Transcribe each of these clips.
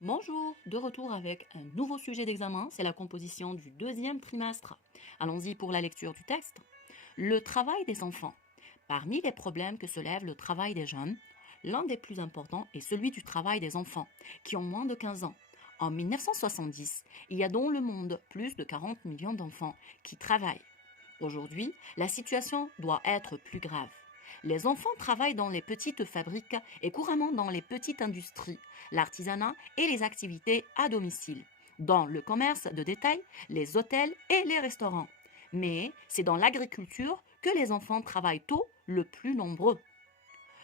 Bonjour, de retour avec un nouveau sujet d'examen, c'est la composition du deuxième trimestre. Allons-y pour la lecture du texte. Le travail des enfants. Parmi les problèmes que soulève le travail des jeunes, l'un des plus importants est celui du travail des enfants, qui ont moins de 15 ans. En 1970, il y a dans le monde plus de 40 millions d'enfants qui travaillent. Aujourd'hui, la situation doit être plus grave. Les enfants travaillent dans les petites fabriques et couramment dans les petites industries, l'artisanat et les activités à domicile, dans le commerce de détail, les hôtels et les restaurants. Mais c'est dans l'agriculture que les enfants travaillent tôt le plus nombreux.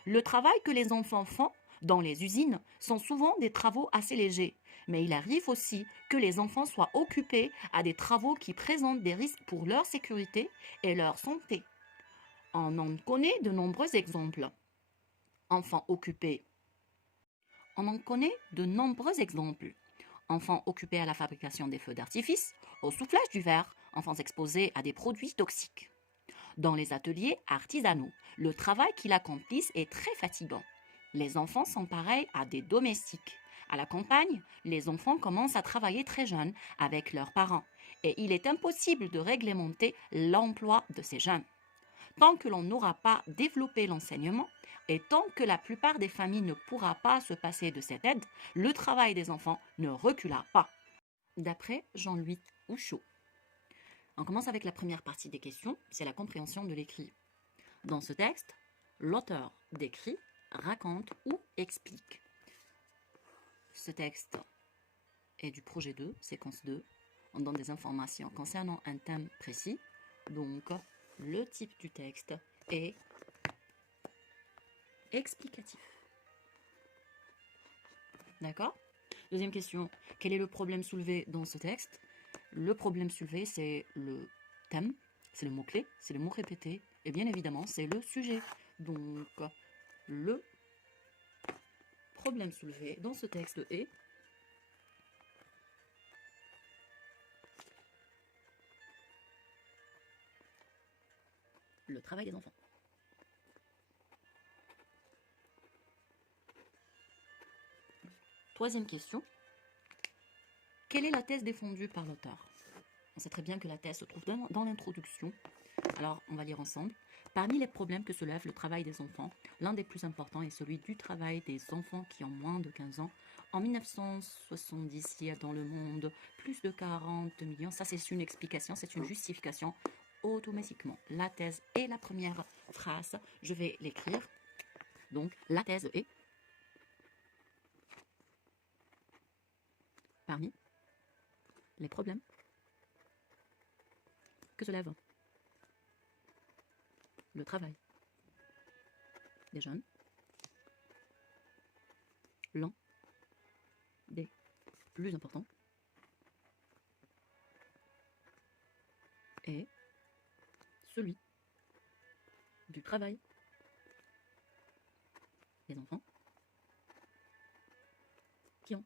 Le travail que les enfants font dans les usines sont souvent des travaux assez légers, mais il arrive aussi que les enfants soient occupés à des travaux qui présentent des risques pour leur sécurité et leur santé. On en connaît de nombreux exemples. Enfants occupés. On en connaît de nombreux exemples. Enfants occupés à la fabrication des feux d'artifice, au soufflage du verre, enfants exposés à des produits toxiques. Dans les ateliers artisanaux, le travail qu'ils accomplissent est très fatigant. Les enfants sont pareils à des domestiques. À la campagne, les enfants commencent à travailler très jeunes avec leurs parents et il est impossible de réglementer l'emploi de ces jeunes. Tant que l'on n'aura pas développé l'enseignement et tant que la plupart des familles ne pourra pas se passer de cette aide, le travail des enfants ne reculera pas. D'après Jean-Louis Houchot. On commence avec la première partie des questions, c'est la compréhension de l'écrit. Dans ce texte, l'auteur décrit, raconte ou explique. Ce texte est du projet 2, séquence 2. On donne des informations concernant un thème précis. Donc, le type du texte est explicatif. D'accord? Deuxième question, quel est le problème soulevé dans ce texte? Le problème soulevé, c'est le thème, c'est le mot-clé, c'est le mot répété, et bien évidemment, c'est le sujet. Donc, le problème soulevé dans ce texte est le travail des enfants. Troisième question, quelle est la thèse défendue par l'auteur? On sait très bien que la thèse se trouve dans l'introduction. Alors, on va lire ensemble. Parmi les problèmes que soulève le travail des enfants, l'un des plus importants est celui du travail des enfants qui ont moins de 15 ans. En 1970, il y a dans le monde plus de 40 millions. Ça, c'est une explication, c'est une justification automatiquement. La thèse est la première phrase. Je vais l'écrire. Donc, la thèse est parmi les problèmes que soulève le travail des jeunes, l'un des plus importants est celui du travail des enfants qui ont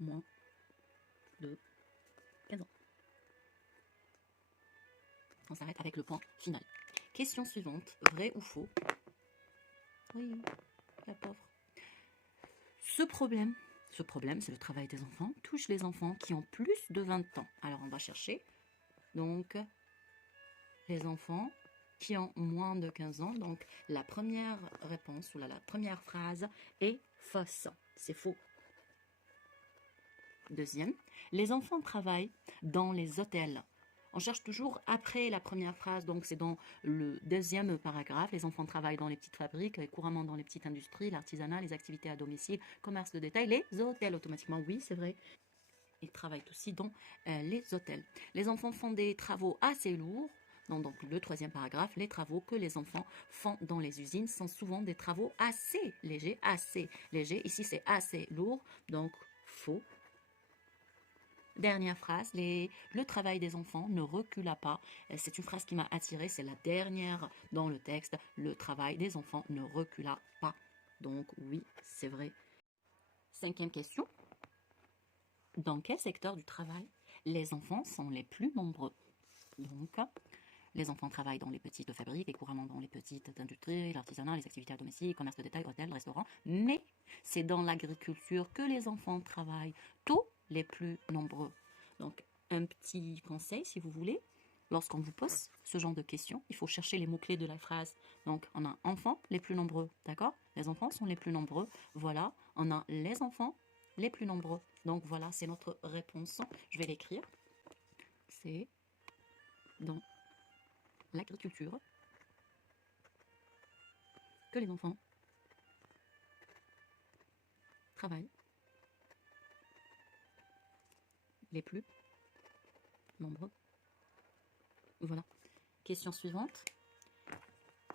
moins de 15 ans. On s'arrête avec le point final. Question suivante, vrai ou faux? Oui, la pauvre. Ce problème, c'est le travail des enfants, touche les enfants qui ont plus de 20 ans. Alors on va chercher, donc, les enfants qui ont moins de 15 ans. Donc la première réponse, ou la première phrase est fausse, c'est faux. Deuxième, les enfants travaillent dans les hôtels. On cherche toujours après la première phrase, donc c'est dans le deuxième paragraphe. Les enfants travaillent dans les petites fabriques, et couramment dans les petites industries, l'artisanat, les activités à domicile, commerce de détail, les hôtels automatiquement. Oui, c'est vrai. Ils travaillent aussi dans les hôtels. Les enfants font des travaux assez lourds. Donc le troisième paragraphe, les travaux que les enfants font dans les usines sont souvent des travaux assez légers, assez légers. Ici, c'est assez lourd, donc faux. Dernière phrase, le travail des enfants ne recula pas. C'est une phrase qui m'a attirée, c'est la dernière dans le texte. Le travail des enfants ne recula pas. Donc oui, c'est vrai. Cinquième question. Dans quel secteur du travail les enfants sont les plus nombreux? Donc, Les enfants travaillent dans les petites fabriques et couramment dans les petites industries, l'artisanat, les activités domestiques, commerce de détail, hôtels, restaurants. Mais c'est dans l'agriculture que les enfants travaillent, tous les plus nombreux. Donc, un petit conseil, si vous voulez, lorsqu'on vous pose ce genre de questions, il faut chercher les mots-clés de la phrase. Donc, on a enfants les plus nombreux, d'accord? Les enfants sont les plus nombreux. Voilà, on a les enfants les plus nombreux. Donc, voilà, c'est notre réponse. Je vais l'écrire. C'est dans l'agriculture que les enfants travaillent les plus nombreux. Voilà. Question suivante.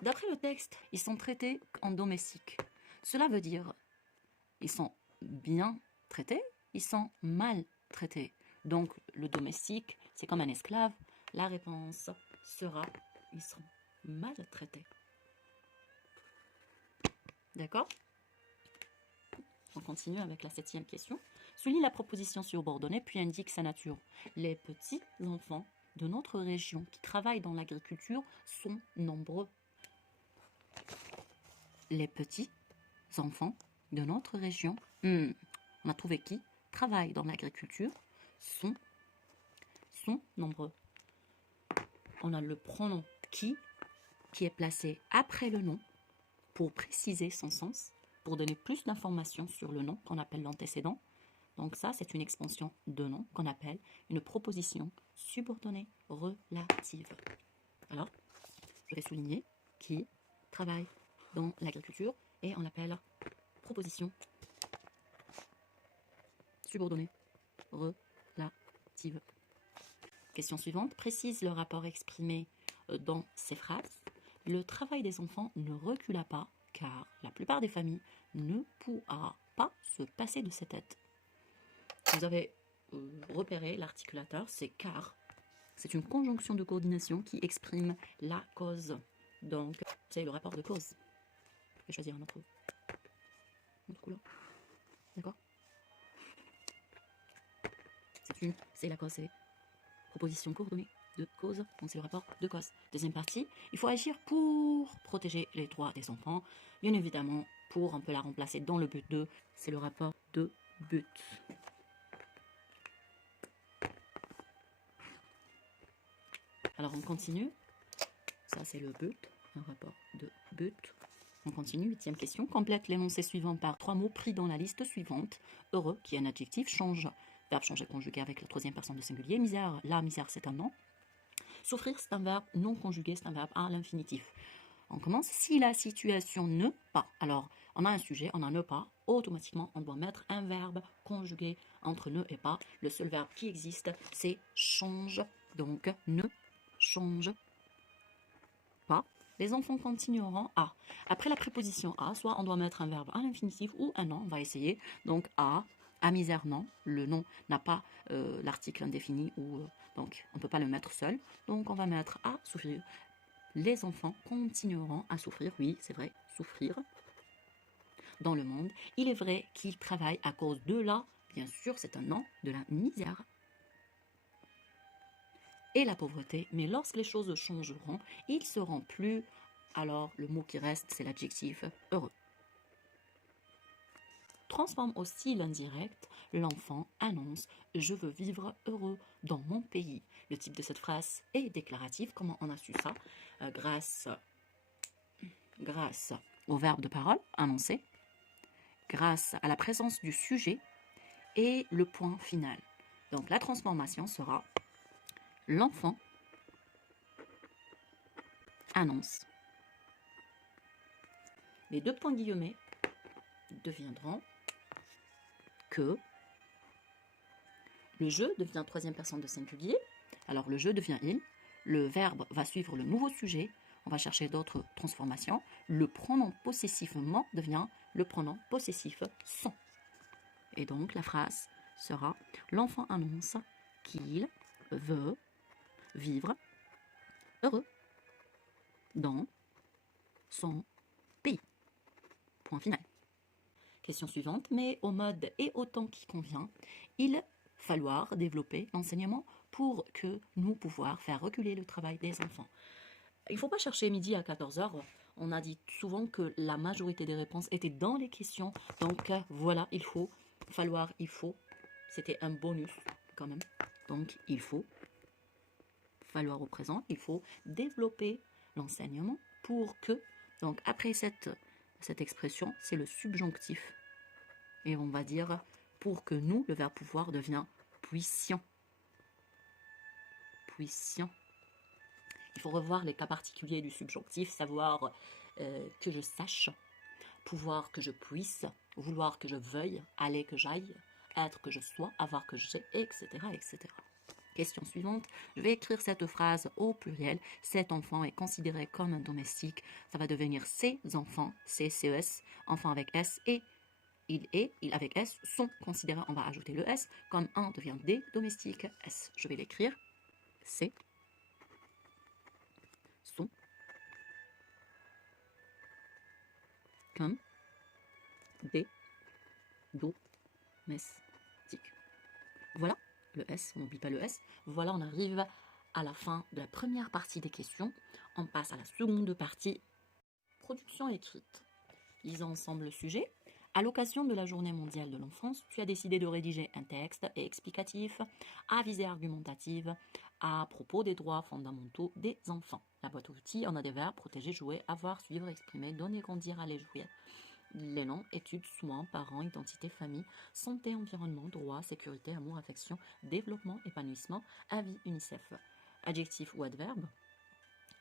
D'après le texte, ils sont traités en domestiques. Cela veut dire ils sont bien traités, ils sont mal traités. Donc le domestique, c'est comme un esclave. La réponse sera ils sont maltraités. D'accord? On continue avec la 7e question. Souligne la proposition subordonnée puis indique sa nature. Les petits enfants de notre région qui travaillent dans l'agriculture sont nombreux. Les petits enfants de notre région, on a trouvé qui travaillent dans l'agriculture sont nombreux. On a le pronom qui est placé après le nom pour préciser son sens, pour donner plus d'informations sur le nom qu'on appelle l'antécédent. Donc ça, c'est une expansion de nom qu'on appelle une proposition subordonnée relative. Alors, je vais souligner qui travaille dans l'agriculture et on l'appelle proposition subordonnée relative. Question suivante. Précise le rapport exprimé dans ces phrases. Le travail des enfants ne recula pas car la plupart des familles ne pourra pas se passer de cette aide. Vous avez repéré l'articulateur, c'est car. C'est une conjonction de coordination qui exprime la cause. Donc, c'est le rapport de cause. Je vais choisir un autre couleur. D'accord? C'est la cause, c'est proposition coordonnée de cause. Donc, c'est le rapport de cause. Deuxième partie, il faut agir pour protéger les droits des enfants. Bien évidemment, pour un peu la remplacer dans le but 2, c'est le rapport de but. Alors, on continue. Ça, c'est le but, un rapport de but. On continue, 8e question. Complète l'énoncé suivant par 3 mots pris dans la liste suivante. Heureux, qui est un adjectif, change, verbe changer conjugué avec la 3e personne de singulier. Misère, la misère, c'est un nom. Souffrir, c'est un verbe non conjugué, c'est un verbe à l'infinitif. On commence. Si la situation ne pas. Alors, on a un sujet, on a ne pas. Automatiquement, on doit mettre un verbe conjugué entre ne et pas. Le seul verbe qui existe, c'est change. Donc, ne change pas. Les enfants continueront à. Après la préposition à, soit on doit mettre un verbe à l'infinitif ou un nom, on va essayer. Donc à misère, non. Le nom n'a pas l'article indéfini, donc on ne peut pas le mettre seul. Donc on va mettre à souffrir. Les enfants continueront à souffrir, oui, c'est vrai, souffrir dans le monde. Il est vrai qu'ils travaillent à cause de la, bien sûr, c'est un nom, de la misère et la pauvreté, mais lorsque les choses changeront, ils seront plus, alors le mot qui reste, c'est l'adjectif heureux. Transforme aussi l'indirect, l'enfant annonce « Je veux vivre heureux dans mon pays ». Le type de cette phrase est déclaratif. Comment on a su ça? Grâce au verbe de parole, annoncer, grâce à la présence du sujet et le point final. Donc la transformation sera l'enfant annonce. Les 2 points guillemets deviendront que. Le je devient 3e personne de singulier. Alors le je devient il. Le verbe va suivre le nouveau sujet. On va chercher d'autres transformations. Le pronom possessif ment devient le pronom possessif sont. Et donc la phrase sera l'enfant annonce qu'il veut vivre heureux dans son pays. Point final. Question suivante. Mais au mode et au temps qui convient, il falloir développer l'enseignement pour que nous pouvoir faire reculer le travail des enfants. Il ne faut pas chercher midi à 14 heures. On a dit souvent que la majorité des réponses étaient dans les questions. Donc voilà, il faut. C'était un bonus quand même. Donc il faut. Falloir au présent, il faut développer l'enseignement pour que. Donc après cette expression, c'est le subjonctif. Et on va dire pour que nous, le verbe pouvoir devient puissions. Puissions. Il faut revoir les cas particuliers du subjonctif, savoir que je sache, pouvoir que je puisse, vouloir que je veuille, aller que j'aille, être que je sois, avoir que j'ai, etc., etc. Question suivante, je vais écrire cette phrase au pluriel. Cet enfant est considéré comme un domestique. Ça va devenir ces enfants, CES, enfants avec S, et il avec S, sont considérés, on va ajouter le S, comme un devient des domestiques S. Je vais l'écrire, c'est, sont, comme, des, domestiques. Voilà. Le S, on n'oublie pas le S. Voilà, on arrive à la fin de la première partie des questions. On passe à la seconde partie, production écrite. Lisons ensemble le sujet. À l'occasion de la Journée mondiale de l'enfance, tu as décidé de rédiger un texte explicatif à visée argumentative à propos des droits fondamentaux des enfants. La boîte à outils, on a des verbes protéger, jouer, avoir, suivre, exprimer, donner, grandir, aller jouer. Les noms, études, soins, parents, identité, famille, santé, environnement, droit, sécurité, amour, affection, développement, épanouissement, avis, UNICEF. Adjectif ou adverbe.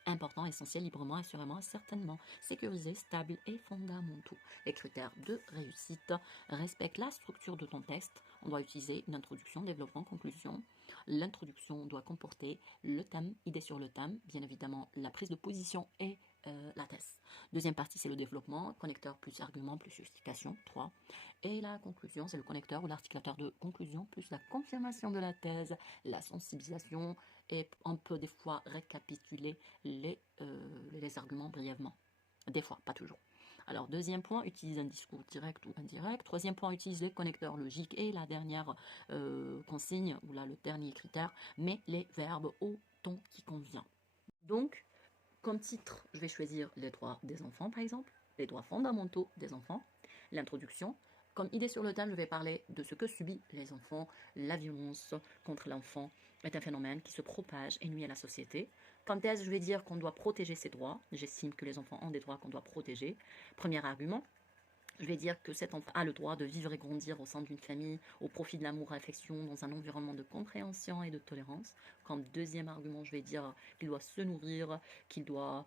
Important, essentiel, librement, assurément, certainement, sécurisé, stable et fondamentaux. Les critères de réussite respectent la structure de ton texte. On doit utiliser une introduction, développement, conclusion. L'introduction doit comporter le thème, idée sur le thème, bien évidemment la prise de position et la thèse. Deuxième partie, c'est le développement, connecteur plus argument plus justification, 3. Et la conclusion, c'est le connecteur ou l'articulateur de conclusion plus la confirmation de la thèse, la sensibilisation, et on peut des fois récapituler les arguments brièvement. Des fois, pas toujours. Alors, deuxième point, utilise un discours direct ou indirect. Troisième point, utilise les connecteurs logiques. Et la dernière consigne, ou là le dernier critère, met les verbes au ton qui convient. Donc, comme titre, je vais choisir les droits des enfants, par exemple, les droits fondamentaux des enfants, l'introduction. Comme idée sur le thème, je vais parler de ce que subissent les enfants. La violence contre l'enfant est un phénomène qui se propage et nuit à la société. Comme thèse, je vais dire qu'on doit protéger ses droits. J'estime que les enfants ont des droits qu'on doit protéger. Premier argument. Je vais dire que cet enfant a le droit de vivre et grandir au sein d'une famille au profit de l'amour et l'affection dans un environnement de compréhension et de tolérance. Comme deuxième argument, je vais dire qu'il doit se nourrir, qu'il doit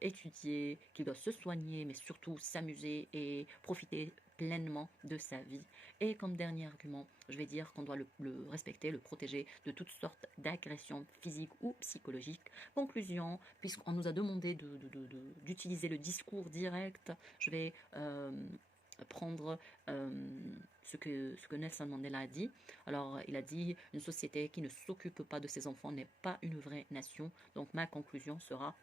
étudier, qu'il doit se soigner, mais surtout s'amuser et profiter pleinement de sa vie. Et comme dernier argument, je vais dire qu'on doit le respecter, le protéger de toutes sortes d'agressions physiques ou psychologiques. Conclusion, puisqu'on nous a demandé d'utiliser le discours direct, je vais prendre ce que Nelson Mandela a dit. Alors, il a dit, une société qui ne s'occupe pas de ses enfants n'est pas une vraie nation. Donc, ma conclusion sera,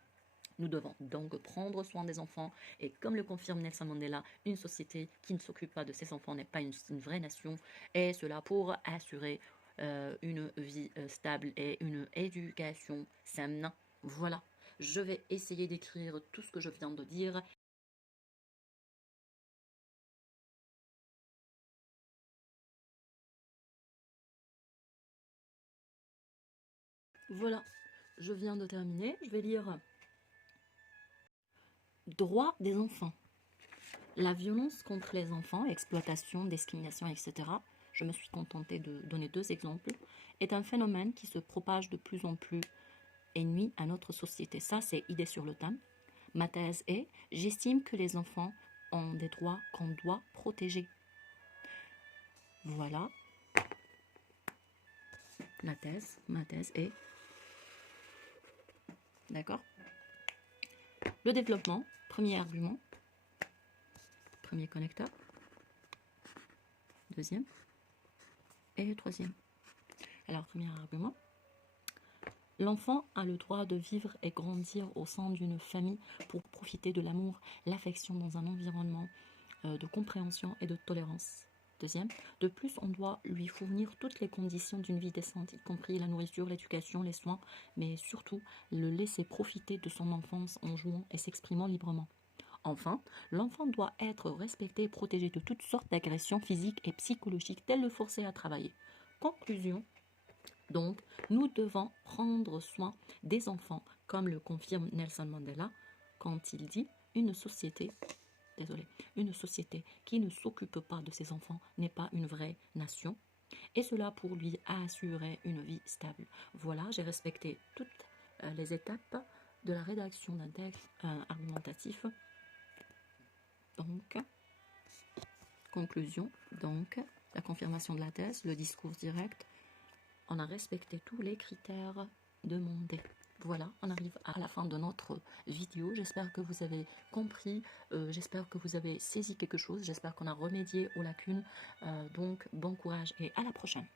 nous devons donc prendre soin des enfants et comme le confirme Nelson Mandela, une société qui ne s'occupe pas de ses enfants n'est pas une vraie nation et cela pour assurer une vie stable et une éducation saine. Voilà, je vais essayer d'écrire tout ce que je viens de dire. Voilà, je viens de terminer. Je vais lire droits des enfants. La violence contre les enfants, exploitation, discrimination, etc., je me suis contentée de donner 2 exemples, est un phénomène qui se propage de plus en plus et nuit à notre société. Ça, c'est idée sur le thème. Ma thèse est, j'estime que les enfants ont des droits qu'on doit protéger. Voilà. Ma thèse est... D'accord? Le développement, premier argument. Premier connecteur. Deuxième. Et troisième. Alors, premier argument. L'enfant a le droit de vivre et grandir au sein d'une famille pour profiter de l'amour, l'affection dans un environnement de compréhension et de tolérance. Deuxième, de plus, on doit lui fournir toutes les conditions d'une vie décente, y compris la nourriture, l'éducation, les soins, mais surtout le laisser profiter de son enfance en jouant et s'exprimant librement. Enfin, l'enfant doit être respecté et protégé de toutes sortes d'agressions physiques et psychologiques, telles le forcer à travailler. Conclusion, donc, nous devons prendre soin des enfants, comme le confirme Nelson Mandela quand il dit une société qui ne s'occupe pas de ses enfants n'est pas une vraie nation, et cela pour lui assurer une vie stable. Voilà, j'ai respecté toutes les étapes de la rédaction d'un texte argumentatif. Donc, conclusion, donc, la confirmation de la thèse, le discours direct, on a respecté tous les critères demandés. Voilà, on arrive à la fin de notre vidéo. J'espère que vous avez compris, j'espère que vous avez saisi quelque chose, j'espère qu'on a remédié aux lacunes. Donc, bon courage et à la prochaine.